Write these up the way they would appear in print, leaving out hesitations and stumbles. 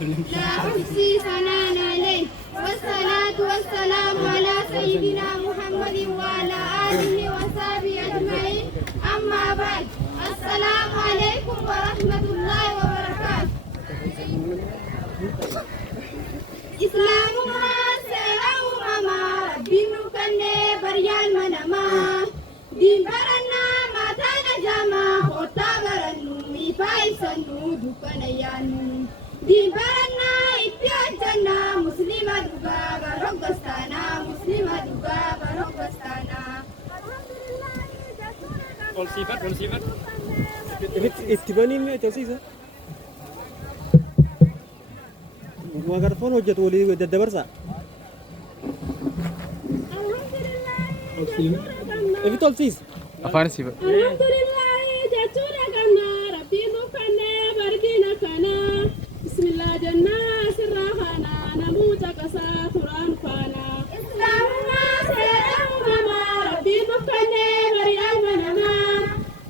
لا أحصي ثناء عليه والصلاة والسلام على سيدنا محمد وعلى آله وصحبه أجمعين أما بعد السلام عليكم ورحمة الله وبركاته إسلامنا سيرهما بنوكني بريان منما دين برنا ما تنجما وتبرنو إفايسنو دكانيانو دين برنا إتياجنا مسلمة دكا برقستانا مسلمة دكا برقستانا Polsifat. Ittibanii mee agarsiisa? Magarfoon hojjetu walii daddabarsaa? Ifi tolsiisa? Afaan siifat. Alhamdulillah jechuudha kana rabbiin buqqannee bardiina kana bismillah jannaa sirraa kana namuu caqasaa turaan faana. إسلامنا سيرهما ربي بكني بريان منما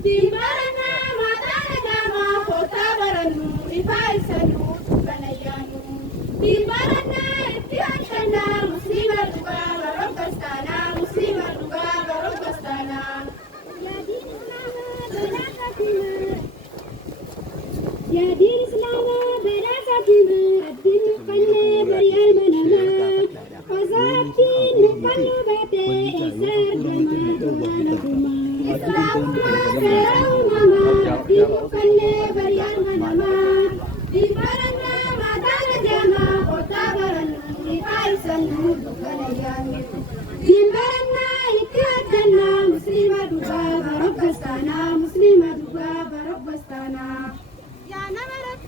دين برنا ما تنجما وتبرنو إفايسنو دكانيانو دين برنا إتياجنا مسلمة دكا برقستانا مسلمة دكا برقستانا يا دين إسلام بلا سكينة ربي بكني بريان منما وزارتين مكانو باتي إسار جماعتنا إسلامنا سيرهما ربي بكني بريان منما دين برنا ما تنجما وتبرنو إفايسنو دكانيانو دين برنا إتياجنا مسلمة دكا برقستانا مسلمة دكا برقستانا يا نمرت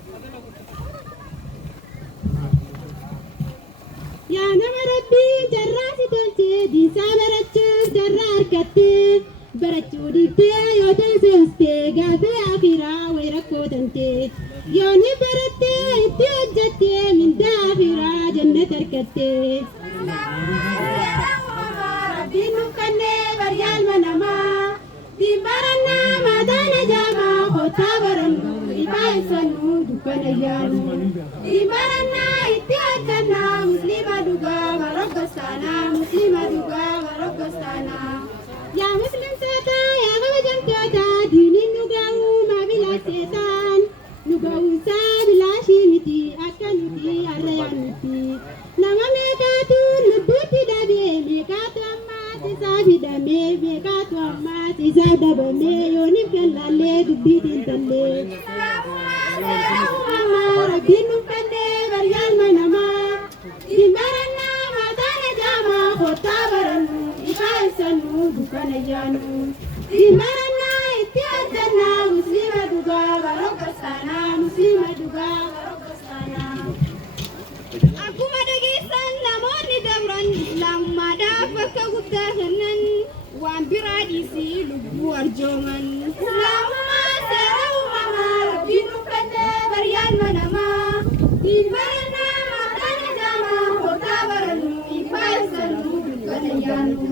yaa nama rabbii jarraa si tolchee diinsaa barachuuf jarraa harkattee barachuu dhiiftee yoo teessistee gaafii afiraa wayi rakkoo tantee yoo ni barattee itti hojjattee mindaa afiraa jannat harkattee. Rabbiin nukkannee baryaan manamaa diin barannaa maataana jaamaa kottaa barannu ifaa ibsannu dukkana yaanu diin barannaa itti hojjannaa muslima dhugaa barokkostaanaa muslima dhugaa barokkostaanaa. Yaa muslimtoota yaa kabajamtoota diiniin nu ga'uu maa bilaaseetaan nu ga'uunsaa bilaashii miti akka nuti har'a yaannutti nama meeqaatu lubbuutti dhabee meeqaatu ammaas isaa fidamee meeqaatu ammaas isaa dhabamee yooniif gallaallee dubbiitiin tallee. Rabbiin nukkannee baryaan manamaa diin barannaa maataana jaamaa kottaa barannu ifaa ibsannu dukkana yaanu diin barannaa itti hojjannaa muslima dhugaa barokkostaanaa muslima dhugaa barokkostaanaa. Akkuma dhageessan namoonni dabran islaamummaadhaaf bakka guddaa kennan waan biraa dhiisii lubbuu arjooman. Islaamummaa seera uumamaa rabbiin nukkannee baryaan manamaa diin barannaa maataana jaamaa kottaa barannu ifaa ibsannu dukkana yaanu